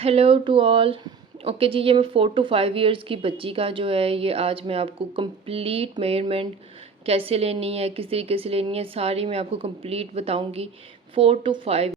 Hello to all. Okay जी, ये मैं 4 to 5 इयर्स की बच्ची का जो है ये आज मैं आपको कंप्लीट मेजरमेंट कैसे लेनी है, किस तरीके से लेनी है, सारी मैं आपको कंप्लीट बताऊंगी। 4 to 5,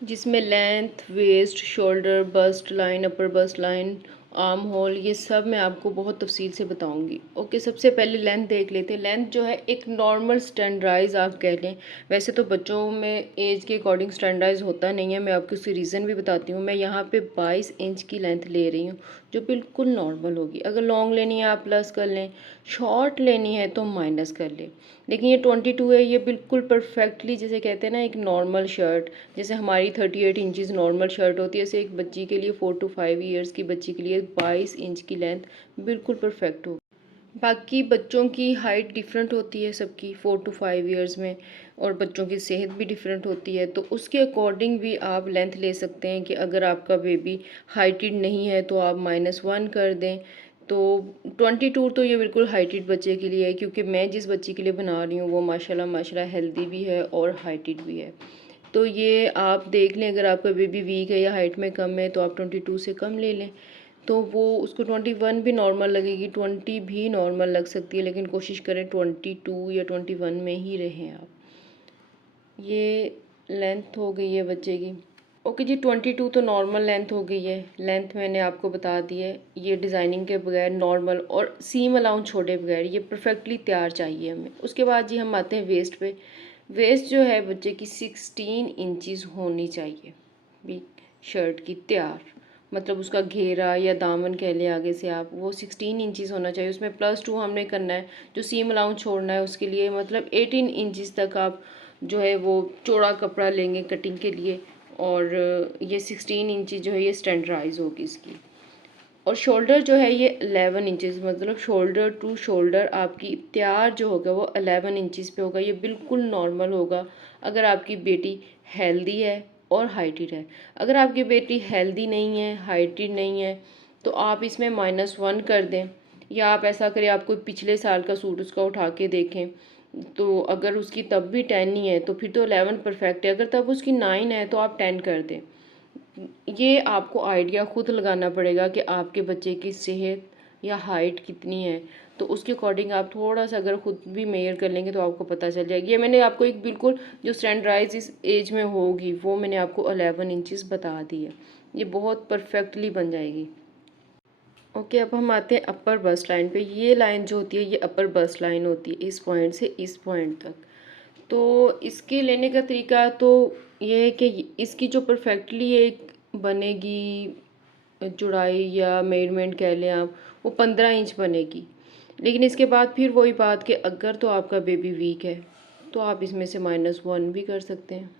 जिसमें length, waist, shoulder, bust line, upper bust line, arm hole, ये सब मैं आपको बहुत तफसील से बताऊंगी। ओके, सबसे पहले लेंथ देख लेते हैं। लेंथ जो है एक नॉर्मल स्टैंडर्डाइज आप कह लें, वैसे तो बच्चों में एज के अकॉर्डिंग स्टैंडर्डाइज होता नहीं है। मैं आपको उसकी रीज़न भी बताती हूँ। मैं यहाँ पे 22 इंच की लेंथ ले रही हूँ, जो बिल्कुल नॉर्मल होगी। अगर लॉन्ग लेनी है आप प्लस कर लें, शॉर्ट लेनी है तो माइनस कर लें। लेकिन ये 22 है, ये बिल्कुल परफेक्टली, जैसे कहते हैं ना एक नॉर्मल शर्ट, जैसे हमारी 38 इंचज़ नॉर्मल शर्ट होती है, ऐसे एक बच्ची के लिए 4 to 5 इयर्स की बच्ची के लिए 22 इंच की लेंथ बिल्कुल परफेक्ट हो। बाकी बच्चों की हाइट डिफरेंट होती है सबकी 4 to 5 इयर्स में, और बच्चों की सेहत भी डिफरेंट होती है, तो उसके अकॉर्डिंग भी आप लेंथ ले सकते हैं कि अगर आपका बेबी हाइटेड नहीं है तो आप -1 कर दें। तो 22 तो ये बिल्कुल हाइटेड बच्चे के लिए है, क्योंकि मैं जिस बच्ची के लिए बना रही हूँ वो माशाल्लाह माशाल्लाह हेल्दी भी है और हाइटेड भी है। तो ये आप देख लें, अगर आपका बेबी वीक है या हाइट में कम है तो आप 22 से कम ले लें, तो वो उसको 21 भी नॉर्मल लगेगी, 20 भी नॉर्मल लग सकती है, लेकिन कोशिश करें 22 या 21 में ही रहें आप। ये लेंथ हो गई है बच्चे की। ओके जी, 22 तो नॉर्मल लेंथ हो गई है। लेंथ मैंने आपको बता दी है। ये डिज़ाइनिंग के बगैर नॉर्मल और सीम अलाउंस छोड़े बगैर ये परफेक्टली तैयार चाहिए हमें। उसके बाद जी हम आते हैं वेस्ट पे। वेस्ट जो है बच्चे की 16 इंचज़ होनी चाहिए भी, शर्ट की तैयार, मतलब उसका घेरा या दामन कह लें आगे से आप, वो 16 इंचज़ होना चाहिए। उसमें +2 हमने करना है, जो सीम अलाउंस छोड़ना है उसके लिए, मतलब 18 इंचज़ तक आप जो है वो चौड़ा कपड़ा लेंगे कटिंग के लिए, और ये 16 इंची जो है ये स्टैंडर्डाइज होगी इसकी। और शोल्डर जो है ये 11 इंचज़, मतलब शोल्डर टू शोल्डर आपकी तैयार जो होगा वो 11 इंचज़ पे होगा। ये बिल्कुल नॉर्मल होगा अगर आपकी बेटी हेल्दी है और हाइटेड है। अगर आपकी बेटी हेल्दी नहीं है, हाइटेड नहीं है, तो आप इसमें -1 कर दें, या आप ऐसा करें, आप कोई पिछले साल का सूट उसका उठा के देखें, तो अगर उसकी तब भी 10 ही है तो फिर तो 11 परफेक्ट है। अगर तब उसकी 9 है तो आप 10 कर दें। ये आपको आइडिया खुद लगाना पड़ेगा कि आपके बच्चे की सेहत या हाइट कितनी है, तो उसके अकॉर्डिंग आप थोड़ा सा अगर खुद भी मेजर कर लेंगे तो आपको पता चल जाएगी। ये मैंने आपको एक बिल्कुल जो स्टैंडर्डाइज इस एज में होगी वो मैंने आपको 11 इंचज़ बता दी है। ये बहुत परफेक्टली बन जाएगी। ओके, अब हम आते हैं अपर बस्ट लाइन पे। ये लाइन जो होती है ये अपर बस्ट लाइन होती है, इस पॉइंट से इस पॉइंट तक। तो इसके लेने का तरीका तो ये है कि इसकी जो परफेक्टली एक बनेगी चौड़ाई या मेजरमेंट कह लें आप, वो 15 इंच बनेगी। लेकिन इसके बाद फिर वही बात कि अगर तो आपका बेबी वीक है तो आप इसमें से -1 भी कर सकते हैं,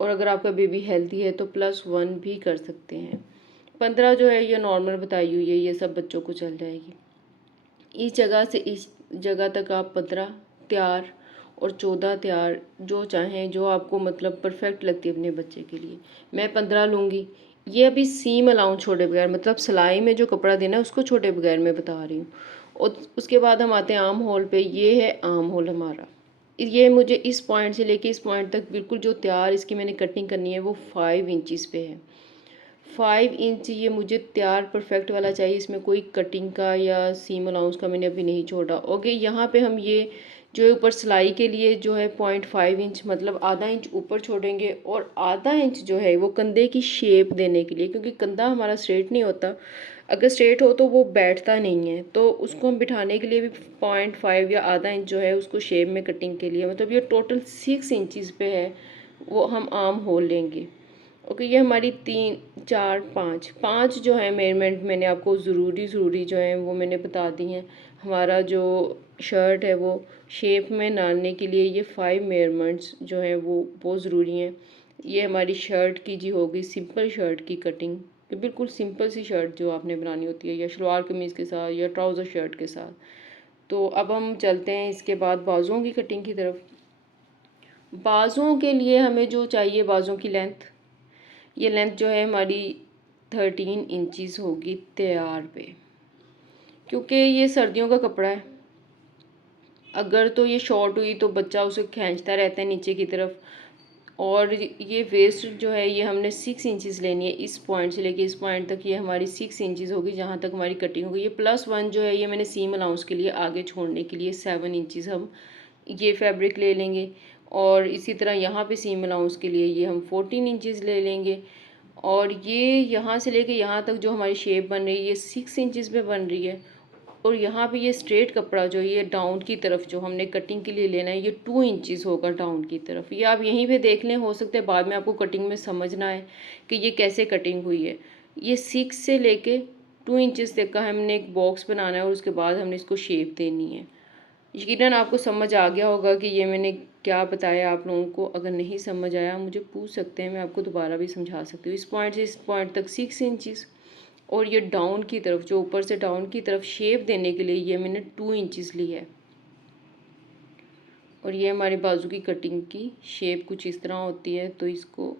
और अगर आपका बेबी हेल्दी है तो +1 भी कर सकते हैं। 15 जो है ये नॉर्मल बताई हुई है, ये सब बच्चों को चल जाएगी। इस जगह से इस जगह तक आप 15 तैयार और 14 तैयार, जो चाहें, जो आपको मतलब परफेक्ट लगती है अपने बच्चे के लिए। मैं 15 लूँगी। ये अभी सीम अलाउंस छोड़े बगैर, मतलब सिलाई में जो कपड़ा देना है उसको छोड़े बगैर मैं बता रही हूँ। और उसके बाद हम आते हैं आर्म होल पे। ये है आर्म होल हमारा। ये मुझे इस पॉइंट से लेके इस पॉइंट तक बिल्कुल जो तैयार इसकी मैंने कटिंग करनी है वो 5 इंचज़ पे है। 5 इंच ये मुझे तैयार परफेक्ट वाला चाहिए, इसमें कोई कटिंग का या सीम अलाउंस का मैंने अभी नहीं छोड़ा। ओके, यहाँ पे हम ये जो है ऊपर सिलाई के लिए जो है 0.5 इंच, मतलब आधा इंच ऊपर छोड़ेंगे, और आधा इंच जो है वो कंधे की शेप देने के लिए, क्योंकि कंधा हमारा स्ट्रेट नहीं होता। अगर स्ट्रेट हो तो वो बैठता नहीं है, तो उसको हम बिठाने के लिए भी 0.5 या आधा इंच जो है उसको शेप में कटिंग के लिए, मतलब ये टोटल 6 इंचज़ पे है, वो हम आर्म होल लेंगे। ओके, ये हमारी 3 4 5 5 जो है मेजरमेंट मैंने आपको ज़रूरी जो है वो मैंने बता दी हैं। हमारा जो शर्ट है वो शेप में डालने के लिए ये 5 मेजरमेंट्स जो हैं वो बहुत ज़रूरी हैं। ये हमारी शर्ट की जी होगी, सिंपल शर्ट की कटिंग, कि बिल्कुल सिंपल सी शर्ट जो आपने बनानी होती है, या शलवार कमीज़ के साथ या ट्राउज़र शर्ट के साथ। तो अब हम चलते हैं इसके बाद बाजुओं की कटिंग की तरफ। बाजुओं के लिए हमें जो चाहिए, बाजुओं की लेंथ, ये लेंथ जो है हमारी 13 इंचज़ होगी तैयार पे, क्योंकि ये सर्दियों का कपड़ा है। अगर तो ये शॉर्ट हुई तो बच्चा उसे खींचता रहता है नीचे की तरफ, और ये वेस्ट जो है ये हमने 6 इंचज़ लेनी है, इस पॉइंट से लेके इस पॉइंट तक ये हमारी 6 इंचज़ होगी जहाँ तक हमारी कटिंग होगी। ये +1 जो है ये मैंने सीम अलाउंस के लिए आगे छोड़ने के लिए 7 इंचज़ हम ये फैब्रिक ले लेंगे। और इसी तरह यहाँ पे सीम अलाउंस के लिए ये हम 14 इंचज़ ले लेंगे। और ये यहाँ से लेके यहाँ तक जो हमारी शेप बन रही है ये 6 इंचज़ में बन रही है। और यहाँ पे ये स्ट्रेट कपड़ा जो ये डाउन की तरफ जो हमने कटिंग के लिए लेना है ये 2 इंचज़ होगा डाउन की तरफ। ये आप यहीं पे देख लें, हो सकता है बाद में आपको कटिंग में समझना है कि ये कैसे कटिंग हुई है। ये 6 से लेके 2 इंचज़ तक का हमने एक बॉक्स बनाना है और उसके बाद हमने इसको शेप देनी है। यकीनन आपको समझ आ गया होगा कि ये मैंने क्या बताया आप लोगों को। अगर नहीं समझ आया मुझे पूछ सकते हैं, मैं आपको दोबारा भी समझा सकती हूँ। इस पॉइंट से इस पॉइंट तक 6 इंचज़ और ये डाउन की तरफ जो ऊपर से डाउन की तरफ शेप देने के लिए ये मैंने 2 इंचज़ ली है। और ये हमारे बाजू की कटिंग की शेप कुछ इस तरह होती है। तो इसको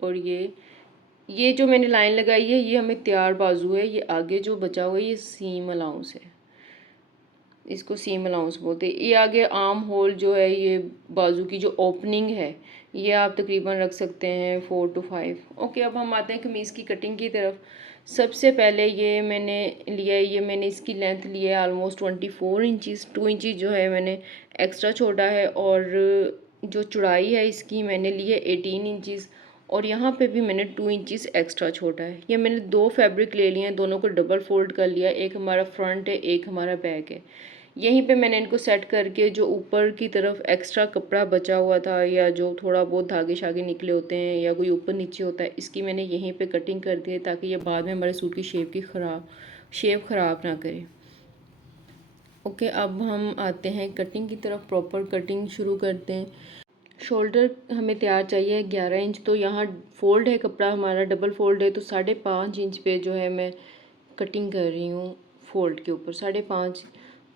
और ये जो मैंने लाइन लगाई है ये हमें तैयार बाजू है। ये आगे जो बचा हुआ है ये सीम अलाउंस है, इसको सीम अलाउंस बोलते हैं। ये आगे आर्म होल जो है ये बाजू की जो ओपनिंग है ये आप तकरीबन रख सकते हैं 4 to 5। ओके, अब हम आते हैं कमीज़ की कटिंग की तरफ। सबसे पहले ये मैंने लिया है, ये मैंने इसकी लेंथ लिया है ऑलमोस्ट 24 इंचज़। 2 इंचज़ जो है मैंने एक्स्ट्रा छोड़ा है और जो चौड़ाई है इसकी मैंने ली है 18 इंचज़। और यहाँ पे भी मैंने 2 इंचज़ एक्स्ट्रा छोड़ा है। ये मैंने दो फैब्रिक ले लिए हैं, दोनों को डबल फोल्ड कर लिया। एक हमारा फ्रंट है, एक हमारा बैक है। यहीं पे मैंने इनको सेट करके जो ऊपर की तरफ एक्स्ट्रा कपड़ा बचा हुआ था या जो थोड़ा बहुत धागे शागे निकले होते हैं या कोई ऊपर नीचे होता है, इसकी मैंने यहीं पे कटिंग कर दी है ताकि ये बाद में हमारे सूट की शेप ख़राब ना करे। ओके, अब हम आते हैं कटिंग की तरफ। प्रॉपर कटिंग शुरू करते हैं। शोल्डर हमें तैयार चाहिए 11 इंच। तो यहाँ फोल्ड है कपड़ा हमारा, डबल फोल्ड है, तो 5.5 इंच पे जो है मैं कटिंग कर रही हूँ फोल्ड के ऊपर। 5.5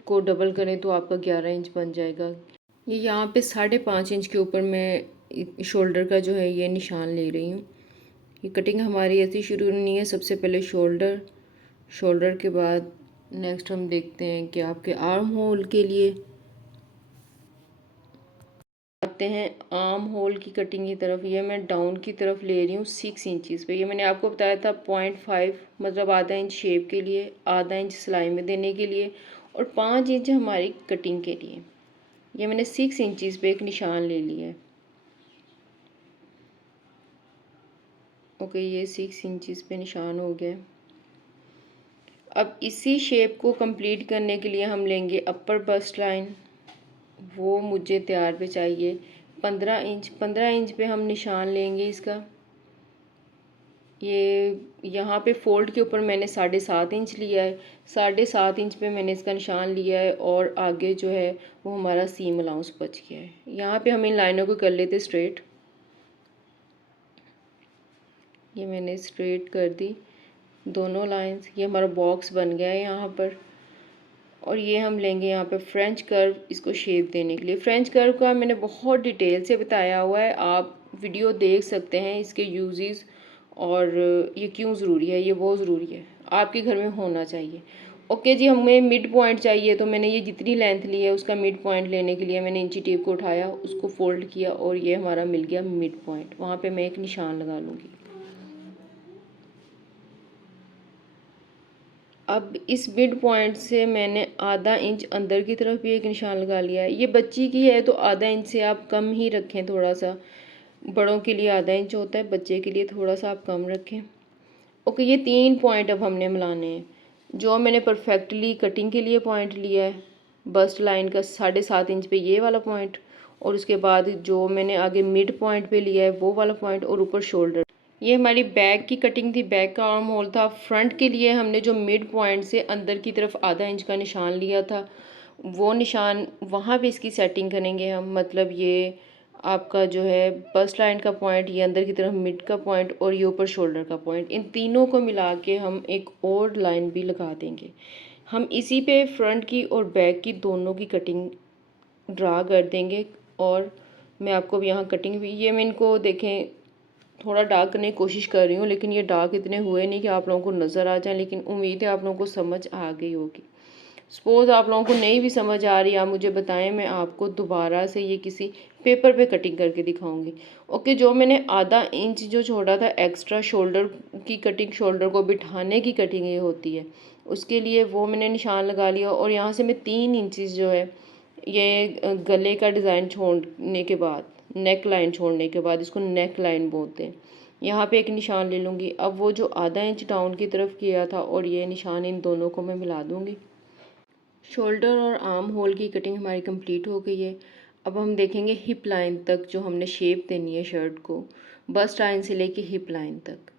को डबल करें तो आपका 11 इंच बन जाएगा। ये यहाँ पे 5.5 इंच के ऊपर मैं शोल्डर का जो है ये निशान ले रही हूँ। ये कटिंग हमारी ऐसी शुरू नहीं है। सबसे पहले शोल्डर के बाद नेक्स्ट हम देखते हैं कि आपके आर्म होल के लिए आते हैं। आर्म होल की कटिंग की तरफ ये मैं डाउन की तरफ ले रही हूँ 6 इंचज़ पे। ये मैंने आपको बताया था 0.5 मतलब आधा इंच शेप के लिए, आधा इंच सिलाई में देने के लिए और 5 इंच हमारी कटिंग के लिए। ये मैंने 6 इंचज़ पे एक निशान ले लिया है। ओके, ये 6 इंचज़ पे निशान हो गया। अब इसी शेप को कंप्लीट करने के लिए हम लेंगे अपर बस्ट लाइन। वो मुझे तैयार पे चाहिए 15 इंच। 15 इंच पे हम निशान लेंगे इसका। ये यहाँ पे फोल्ड के ऊपर मैंने 7.5 इंच लिया है। 7.5 इंच पे मैंने इसका निशान लिया है और आगे जो है वो हमारा सीम अलाउंस बच गया है। यहाँ पे हम इन लाइनों को कर लेते स्ट्रेट। ये मैंने स्ट्रेट कर दी दोनों लाइंस। ये हमारा बॉक्स बन गया है यहाँ पर। और ये हम लेंगे यहाँ पे फ्रेंच कर्व, इसको शेप देने के लिए। फ्रेंच कर्व का मैंने बहुत डिटेल से बताया हुआ है, आप वीडियो देख सकते हैं इसके यूजेस और ये क्यों ज़रूरी है। ये बहुत ज़रूरी है, आपके घर में होना चाहिए। ओके जी, हमें मिड पॉइंट चाहिए। तो मैंने ये जितनी लेंथ ली है उसका मिड पॉइंट लेने के लिए मैंने इंची टेप को उठाया, उसको फोल्ड किया और ये हमारा मिल गया मिड पॉइंट। वहाँ पे मैं एक निशान लगा लूँगी। अब इस मिड पॉइंट से मैंने आधा इंच अंदर की तरफ भी एक निशान लगा लिया है। ये बच्ची की है तो आधा इंच से आप कम ही रखें थोड़ा सा। बड़ों के लिए आधा इंच होता है, बच्चे के लिए थोड़ा सा आप कम रखें। ओके, ये 3 पॉइंट अब हमने मिलाने हैं। जो मैंने परफेक्टली कटिंग के लिए पॉइंट लिया है बस्ट लाइन का 7.5 इंच पे ये वाला पॉइंट, और उसके बाद जो मैंने आगे मिड पॉइंट पे लिया है वो वाला पॉइंट, और ऊपर शोल्डर। ये हमारी बैक की कटिंग थी, बैक का आर्म होल था। फ्रंट के लिए हमने जो मिड पॉइंट से अंदर की तरफ आधा इंच का निशान लिया था वो निशान वहाँ पे इसकी सेटिंग करेंगे हम। मतलब ये आपका जो है बस्ट लाइन का पॉइंट, ये अंदर की तरफ मिड का पॉइंट और ये ऊपर शोल्डर का पॉइंट, इन तीनों को मिला के हम एक और लाइन भी लगा देंगे। हम इसी पे फ्रंट की और बैक की दोनों की कटिंग ड्रा कर देंगे। और मैं आपको यहाँ कटिंग भी, ये मैं इनको देखें थोड़ा डार्क करने की कोशिश कर रही हूँ, लेकिन ये डार्क इतने हुए नहीं कि आप लोगों को नज़र आ जाए, लेकिन उम्मीद है आप लोगों को समझ आ गई होगी। सपोज़ आप लोगों को नहीं भी समझ आ रही, आप मुझे बताएं, मैं आपको दोबारा से ये किसी पेपर पे कटिंग करके दिखाऊंगी। ओके, जो मैंने आधा इंच जो छोड़ा था एक्स्ट्रा शोल्डर की कटिंग, शोल्डर को बिठाने की कटिंग ये होती है, उसके लिए वो मैंने निशान लगा लिया। और यहाँ से मैं 3 इंचज़ जो है ये गले का डिज़ाइन छोड़ने के बाद, नेक लाइन छोड़ने के बाद, इसको नेक लाइन बोलते हैं, यहाँ पे एक निशान ले लूँगी। अब वो जो आधा इंच डाउन की तरफ किया था और ये निशान, इन दोनों को मैं मिला दूँगी। शोल्डर और आर्म होल की कटिंग हमारी कंप्लीट हो गई है। अब हम देखेंगे हिप लाइन तक जो हमने शेप देनी है शर्ट को, बस्ट लाइन से लेके हिप लाइन तक।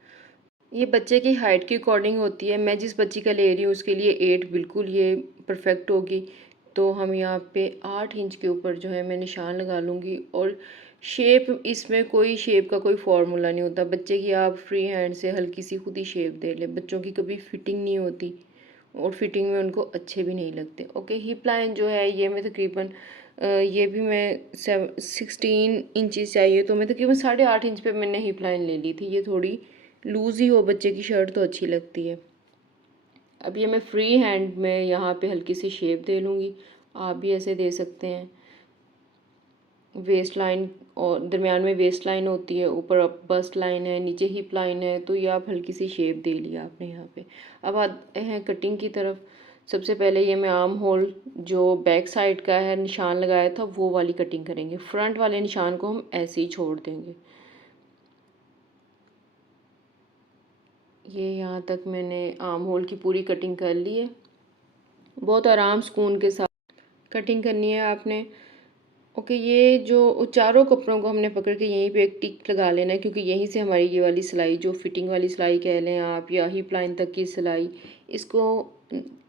ये बच्चे की हाइट के अकॉर्डिंग होती है। मैं जिस बच्ची का ले रही हूँ उसके लिए 8 बिल्कुल ये परफेक्ट होगी। तो हम यहाँ पे 8 इंच के ऊपर जो है मैं निशान लगा लूँगी। और शेप, इसमें कोई शेप का कोई फार्मूला नहीं होता। बच्चे की आप फ्री हैंड से हल्की सी खुद ही शेप दे ले, बच्चों की कभी फिटिंग नहीं होती और फिटिंग में उनको अच्छे भी नहीं लगते। ओके, हिप लाइन जो है ये मैं तकरीबन ये भी मैं 16 इंचज़ चाहिए, तो मैं तकरीबन 8.5 इंच पे मैंने हिप लाइन ले ली थी। ये थोड़ी लूज़ ही हो बच्चे की शर्ट तो अच्छी लगती है। अब ये मैं फ्री हैंड में यहाँ पे हल्की सी शेप दे लूँगी, आप भी ऐसे दे सकते हैं। वेस्ट लाइन और दरमियान में वेस्ट लाइन होती है, ऊपर बस्ट लाइन है, नीचे हिप लाइन है, तो ये आप हल्की सी शेप दे लिया आपने यहाँ पे। अब आते हैं कटिंग की तरफ। सबसे पहले ये मैं आर्म होल जो बैक साइड का है निशान लगाया था वो वाली कटिंग करेंगे। फ्रंट वाले निशान को हम ऐसे ही छोड़ देंगे। ये यहाँ तक मैंने आर्म होल की पूरी कटिंग कर ली है। बहुत आराम सुकून के साथ कटिंग करनी है आपने। ओके, ये जो चारों कपड़ों को हमने पकड़ के यहीं पे एक टिक लगा लेना है, क्योंकि यहीं से हमारी ये वाली सिलाई, जो फिटिंग वाली सिलाई कह लें आप या हिप लाइन तक की सिलाई, इसको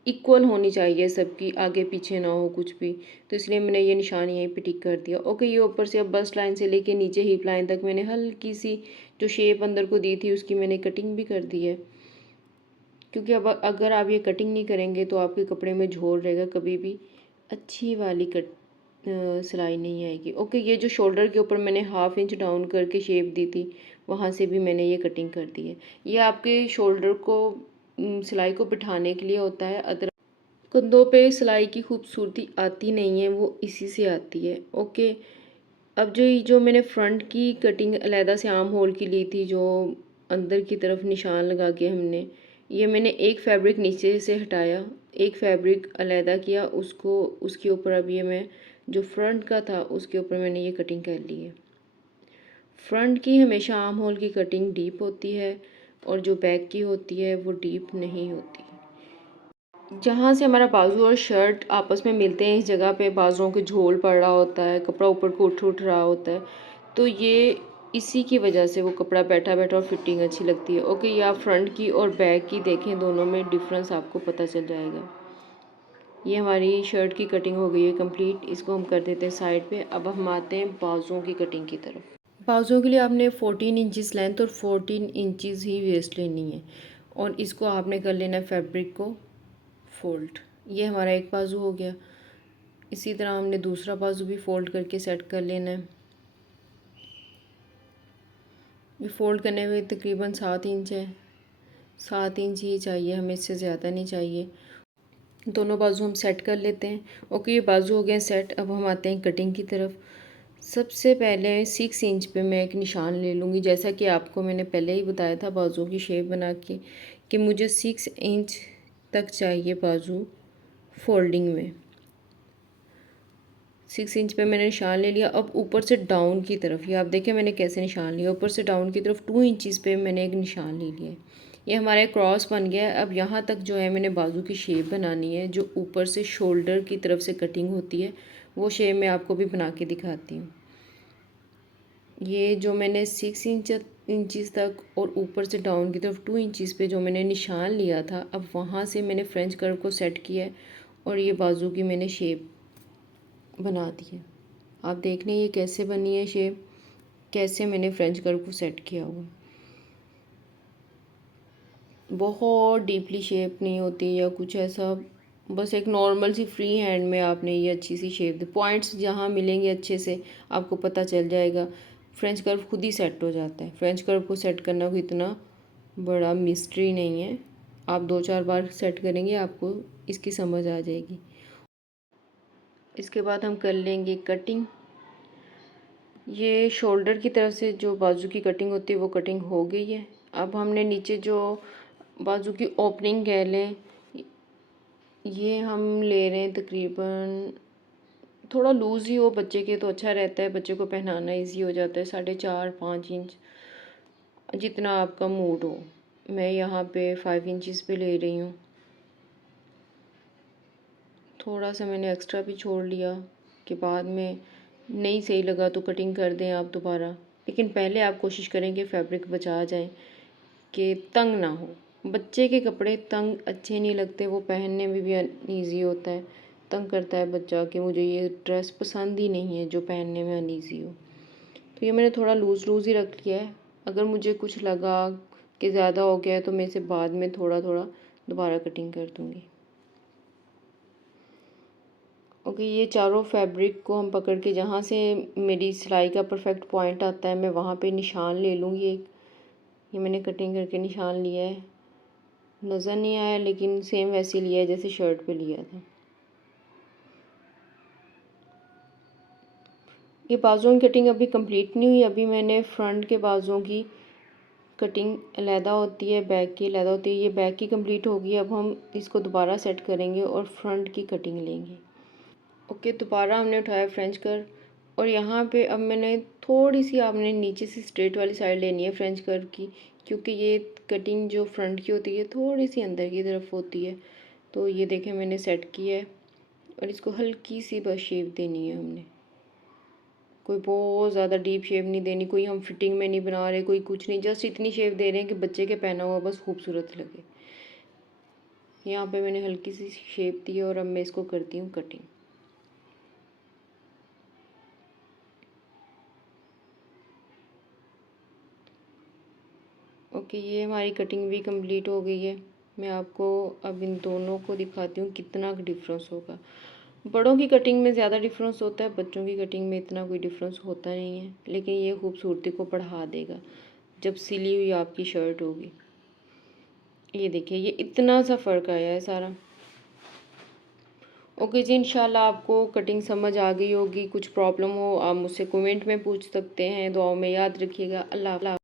इक्वल होनी चाहिए, सबकी आगे पीछे ना हो कुछ भी। तो इसलिए मैंने ये निशान यहीं पे टिक कर दिया। ओके, ये ऊपर से अब बस्ट लाइन से लेके नीचे हिप लाइन तक मैंने हल्की सी जो शेप अंदर को दी थी उसकी मैंने कटिंग भी कर दी है। क्योंकि अब अगर आप ये कटिंग नहीं करेंगे तो आपके कपड़े में झोल रहेगा, कभी भी अच्छी वाली सिलाई नहीं आएगी। ओके, ये जो शोल्डर के ऊपर मैंने 1/2 इंच डाउन करके शेप दी थी, वहाँ से भी मैंने ये कटिंग कर दी है। ये आपके शोल्डर को सिलाई को बिठाने के लिए होता है। अदर कंधों पे सिलाई की खूबसूरती आती नहीं है, वो इसी से आती है। ओके, अब जो मैंने फ्रंट की कटिंग अलहदा से आर्म होल की ली थी, जो अंदर की तरफ निशान लगा के हमने, ये मैंने एक फैब्रिक नीचे से हटाया, एक फैब्रिक अलहदा किया, उसको उसके ऊपर अब ये मैं जो फ्रंट का था उसके ऊपर मैंने ये कटिंग कर ली है। फ्रंट की हमेशा आर्म होल की कटिंग डीप होती है और जो बैक की होती है वो डीप नहीं होती। जहाँ से हमारा बाजू और शर्ट आपस में मिलते हैं, इस जगह पे बाजुओं के झोल पड़ रहा होता है, कपड़ा ऊपर को उठ रहा होता है, तो ये इसी की वजह से वो कपड़ा बैठा बैठा और फिटिंग अच्छी लगती है। ओके, ये आप फ्रंट की और बैक की देखें, दोनों में डिफरेंस आपको पता चल जाएगा। ये हमारी शर्ट की कटिंग हो गई है कंप्लीट, इसको हम कर देते हैं साइड पे। अब हम आते हैं बाजुओं की कटिंग की तरफ। बाजुओं के लिए आपने 14 इंचज़ लेंथ और 14 इंचज़ ही वेस्ट लेनी है, और इसको आपने कर लेना है फैब्रिक को फोल्ड। ये हमारा एक बाजू हो गया। इसी तरह हमने दूसरा बाजू भी फोल्ड करके सेट कर लेना है। ये फोल्ड करने में तकरीबन 7 इंच है, 7 इंच ही चाहिए हमें, इससे ज़्यादा नहीं चाहिए। दोनों बाजू हम सेट कर लेते हैं। ओके, ये बाजू हो गए सेट। अब हम आते हैं कटिंग की तरफ। सबसे पहले 6 इंच पे मैं एक निशान ले लूँगी, जैसा कि आपको मैंने पहले ही बताया था बाजू की शेप बना के, कि मुझे 6 इंच तक चाहिए बाजू फोल्डिंग में। 6 इंच पे मैंने निशान ले लिया। अब ऊपर से डाउन की तरफ, ये आप देखें मैंने कैसे निशान लिया, ऊपर से डाउन की तरफ 2 इंचज़ पे मैंने एक निशान ले लिया है। ये हमारा एक क्रॉस बन गया है। अब यहाँ तक जो है मैंने बाजू की शेप बनानी है, जो ऊपर से शोल्डर की तरफ से कटिंग होती है, वो शेप मैं आपको भी बना के दिखाती हूँ। ये जो मैंने 6 इंचज़ तक और ऊपर से डाउन की तरफ 2 इंचज़ पे जो मैंने निशान लिया था, अब वहाँ से मैंने फ्रेंच कर्व को सेट किया है और ये बाजू की मैंने शेप बना दी है। आप देख लें ये कैसे बनी है शेप, कैसे मैंने फ्रेंच कर्व को सेट किया हुआ। बहुत डीपली शेप नहीं होती या कुछ ऐसा, बस एक नॉर्मल सी फ्री हैंड में आपने ये अच्छी सी शेप दी। पॉइंट्स जहाँ मिलेंगे अच्छे से आपको पता चल जाएगा। फ्रेंच कर्व खुद ही सेट हो जाता है। फ्रेंच कर्व को सेट करना कोई इतना बड़ा मिस्ट्री नहीं है, आप 2-4 बार सेट करेंगे आपको इसकी समझ आ जाएगी। इसके बाद हम कर लेंगे कटिंग। ये शोल्डर की तरफ से जो बाजू की कटिंग होती है वो कटिंग हो गई है। अब हमने नीचे जो बाजू की ओपनिंग कह लें, ये हम ले रहे हैं तकरीबन, थोड़ा लूज़ ही हो बच्चे के तो अच्छा रहता है, बच्चे को पहनाना इजी हो जाता है। 4.5-5 इंच जितना आपका मूड हो। मैं यहाँ पे 5 इंचज़ पे ले रही हूँ। थोड़ा सा मैंने एक्स्ट्रा भी छोड़ लिया कि बाद में नहीं सही लगा तो कटिंग कर दें आप दोबारा। लेकिन पहले आप कोशिश करें कि फैब्रिक बचा जाए, कि तंग ना हो। बच्चे के कपड़े तंग अच्छे नहीं लगते, वो पहनने में भी अनईज़ी होता है। तंग करता है बच्चा कि मुझे ये ड्रेस पसंद ही नहीं है जो पहनने में अनईज़ी हो। तो ये मैंने थोड़ा लूज़ लूज़ ही रख लिया है। अगर मुझे कुछ लगा कि ज़्यादा हो गया है तो मैं इसे बाद में थोड़ा थोड़ा दोबारा कटिंग कर दूँगी। ओके, ये चारों फैब्रिक को हम पकड़ के जहाँ से मेरी सिलाई का परफेक्ट पॉइंट आता है मैं वहाँ पे निशान ले लूँगी एक। ये मैंने कटिंग करके निशान लिया है, नज़र नहीं आया लेकिन सेम वैसे लिया है जैसे शर्ट पे लिया था। ये बाजुओं की कटिंग अभी कंप्लीट नहीं हुई। अभी मैंने फ्रंट के बाजुओं की कटिंग अलहदा होती है, बैक की अलहदा होती है। ये बैक की कंप्लीट होगी। अब हम इसको दोबारा सेट करेंगे और फ्रंट की कटिंग लेंगे। ओके, दोबारा हमने उठाया फ्रेंच कर और यहाँ पे अब मैंने थोड़ी सी, आपने नीचे से स्ट्रेट वाली साइड लेनी है फ्रेंच कर की, क्योंकि ये कटिंग जो फ्रंट की होती है थोड़ी सी अंदर की तरफ होती है। तो ये देखें मैंने सेट किया है और इसको हल्की सी बस शेप देनी है हमने। कोई बहुत ज़्यादा डीप शेप नहीं देनी, कोई हम फिटिंग में नहीं बना रहे, कोई कुछ नहीं, जस्ट इतनी शेप दे रहे हैं कि बच्चे के पहना हुआ बस खूबसूरत लगे। यहाँ पे मैंने हल्की सी शेप दी है और अब मैं इसको करती हूँ कटिंग। ओके, ये हमारी कटिंग भी कंप्लीट हो गई है। मैं आपको अब इन दोनों को दिखाती हूँ कितना डिफरेंस होगा। बड़ों की कटिंग में ज़्यादा डिफरेंस होता है, बच्चों की कटिंग में इतना कोई डिफरेंस होता नहीं है, लेकिन ये खूबसूरती को बढ़ा देगा जब सिली हुई आपकी शर्ट होगी। ये देखिए, ये इतना सा फ़र्क आया है सारा। ओके जी, इंशाल्लाह आपको कटिंग समझ आ गई होगी। कुछ प्रॉब्लम हो आप मुझसे कमेंट में पूछ सकते हैं। दुआओं में याद रखिएगा। अल्लाह।